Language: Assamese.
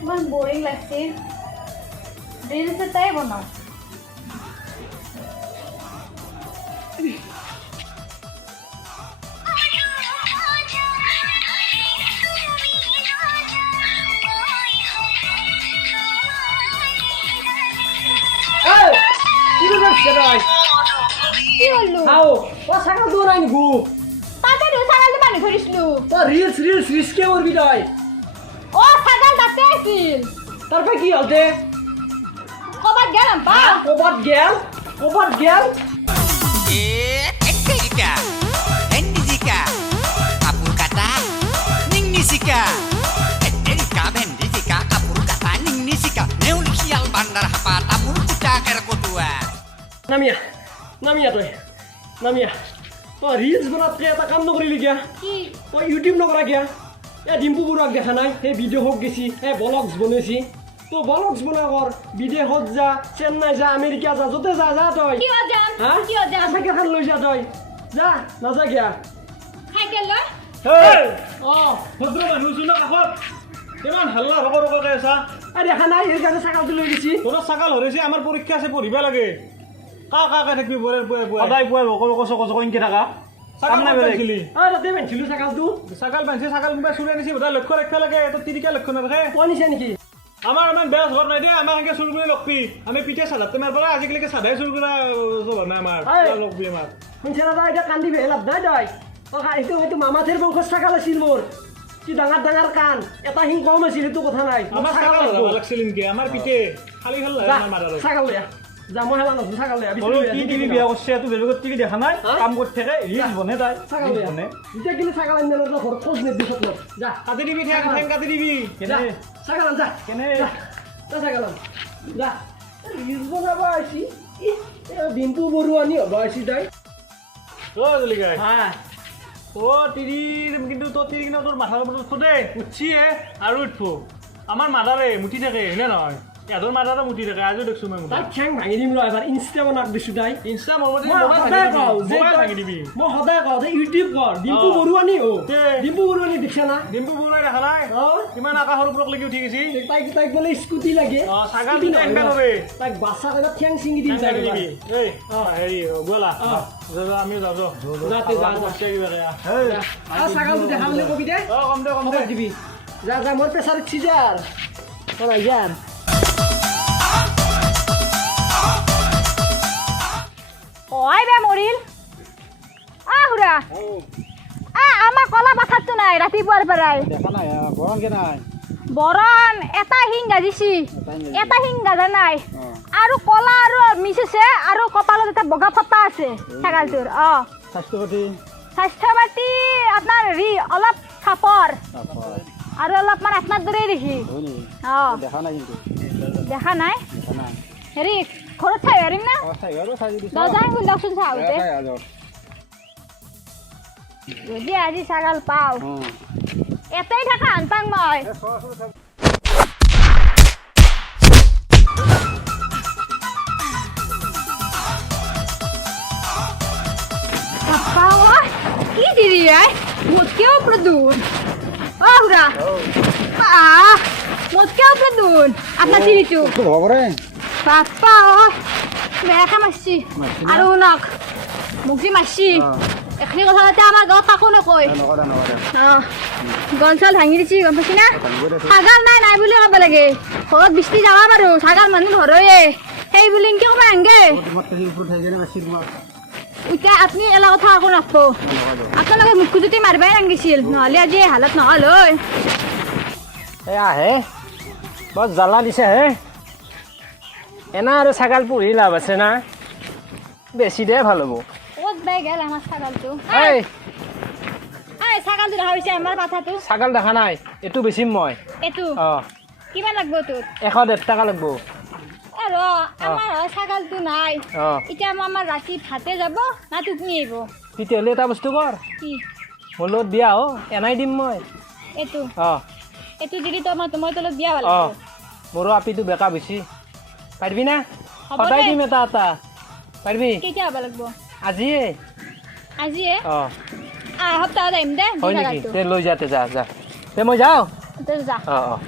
ইমান বোরিং লাগছে রিলস এটাই বানাও কি হলো হাও ও সাকাল দূর আইন গু তাড়াতাড়ি ছাগলটা পানি ভরিসলু তো রিলস কে করবি তাই ও ছাগল দাতে আছিল তারপর কি হলতে কবাত গেলাম পা কোবাত গেল Etika, Hendika, kapur kata, ning nisika. Etika, Hendika, kapur kata, ning nisika. Neulisial bandar hapa tamur kucakar kotua. নামিয়া তো রিলস বানাতে এটা কাম নকরিলি গিয়া কি তো ইউটিউব নকরা গিয়া ডিম্পু বুড়াক দেখা নাই সেই ভিডিঅ' হোক গেছি ব্লগস বনাইছি তো ব্লগস বনা কর বিদেশত যা চেন্নাই যা আমেরিকা যা যতে যা তই কি অজান হ্যাঁ কি অজান চাইকেল খান লৈ যা তই যা নাযা গিয়া সাইকেল লয় ভদ্ৰ মানুহ চোন কাষত কিমান হাল্লা ৰকৰকৈ আছা দেখা নাই সেই কাৰণে চাইকেলটো লৈ গৈছি তোৰ চাকাল হৰেছি আমাৰ পৰীক্ষা আছে পঢ়িব লাগে কাকে থাকিবি সদায় পুৱাই কচকইনকে থাকা চাকাল নাই বেছিলি তাতে বান্ধিছিলোঁ চাইকেলটো চাকাল বান্ধি চাকাল কোনোবাই চুৰে নিছি বোধহয় লক্ষ্য ৰাখিব লাগে তোৰ তিৰিকা লক্ষ্য নাথাকে পোৱা নিছে নেকি আমাৰ ইমান বেয়া স্বভাৱ নাই দেই আমাৰ সেনেকৈ চুৰ কৰি লগবি আমি পিঠে চাধাতে মাৰ পৰা আজিকালিকে চাধাই চুৰ কৰা স্বভাৱ নাই আমাৰ লগবি আমাৰ শুনছে না তই এতিয়া কান্দি ভে লাভ নাই তই এইটো মামাথেৰ বংশৰ চাকাল আছিল মোৰ কি ডাঙৰ কাণ এটা শিং কম আছিল সেইটো কথা নাই আমাৰ চাকাল হ'ব লাগিছিল নেকি আমাৰ পিঠে খালি খাল আমাৰ মাৰাৰ চাকাল লৈ যা মই হেলা নছো চাকাল লৈ কি টিভি বিয়া করছে তুই বেলেগত টিভি দেখা নাই কাম করতে থাকে রিলস বনে তাই চাকাল লৈ বনে এতিয়া কিন্তু চাকাল আনি ঘৰত খোজ নেদি সত্য যা কাটি দিবি ঠেং কাটি দিবি যা চাকাল যা কেনে যা চাকাল যা ৰিলছ বনাব আইছি ডিম্পু বৰুৱানী হ'ব আইছি তাই ও জলিকাই হা ও তিরির কিন্তু তো তিরি কিন্তু তোর মাথার উপর উঠে উঠছি আর উঠবো আমার মাথারে মুঠি থাকে হয়নে নয় এদর মাথারে মুঠি থাকে আজও দেখছো মই তাই ঠেং ভাঙি দিম ৰ এবাৰ ইনষ্টা বনাক দিছো তাই ইনষ্টা মোবাইল ভাঙি দিবি মই সদায় কওঁ যে ইউটিউব কৰ ডিম্পু বৰুৱানী ডিম্পু বৰুৱানী দেখিছা না ডিম্পু বৰুৱাই দেখা নাই কিমান আকাশৰ ওপৰত লাগি উঠি গৈছি তাইক বোলে স্কুটি লাগে ছাগাল এংবে নবে তাইক বাচ্চা এটা ঠেং চিঙি দিম তাইক দিবি এই হেৰি গোলা আমি যাওঁ যাতে ছাগালটো দেখা বুলি কবি দে কম দে খবৰ দিবি যা মোৰ প্ৰেছাৰ উঠি যা তই যাম ওই বে মৰিল আহুৰা আমাৰ কলা পাথাৰতো নাই ৰাতিপুয়াৰ পৰাই দেখা নাই গৰম কে নাই বৰণ এটা হিংগা দিছি এটা হিংগা নাই আৰু কলা আৰু মিছেছে আৰু কপালত এটা বগা ফটা আছে ছাগালটোৰ স্বাস্থ্য পাতি আপোনাৰ অলপ চাপৰ আৰু অলপমান আপোনাৰ দৰেই দেখি দেখা নাই হেৰি ঘৰত চাই পাৰিম না যাই লওকচোন চাওঁতে যদি আজি ছাগাল পাওঁ এটাই থাকা আনপাং মই কি দিদি আই মোতকেও প্ৰদূন হুৰা মোতকেও প্ৰদূন আপোনাৰ চিৰিটো বাপ্পা বেয়াকে মাৰছি আৰু শুনক মোক যি মাৰছি এখিনি কথা যাতে আমাৰ গাঁৱত কাকো নকয় গল চল ভাঙি দিছি গম পাইছি না ছাগাল নাই বুলি ক'ব লাগে ঘৰত বৃষ্টি যাবা বাৰু ছাগাল মানুহ ধৰয়ে সেই বুলি ইনকে ক'ব আনগে এতিয়া আপুনি এলা কথা আকৌ নকব আপোনালোকে মোক খুজুতি মাৰিবাই নাগিছিল নহ'লে আজি হালত নহ'ল ঐ আহে বৰ জ্বালা দিছে হে এনা আৰু ছাগাল পুহি লাভ আছে না বেছি দে ভাল হ'ব ক'ত বাই গেল আমাৰ ছাগালটো ছাগালটো দেখা হৈছে আমাৰ পাঠাটো ছাগাল দেখা নাই এইটো বেচিম মই এইটো কিমান লাগব তোৰ 150 টকা লাগব আৰু আমাৰ ছাগালটো নাই এতিয়া আমাৰ ৰাতি ভাতে যাব না টোপনি আহিব তেতিয়াহ'লে এটা বস্তু কৰ কি মোৰ লগত বিয়া এনাই দিম মই এইটো এইটো দিলি মই তোৰ বিয়া ভাল মোৰো আপিটো বেকা বেছি পাৰিবি না সদায় দিম এটা পাৰিবি কেতিয়া হ'ব লাগিব আজিয়ে সপ্তাহত আহিম দে হয় নেকি তে লৈ যা তে যা তে মই যাওঁ যা অঁ অঁ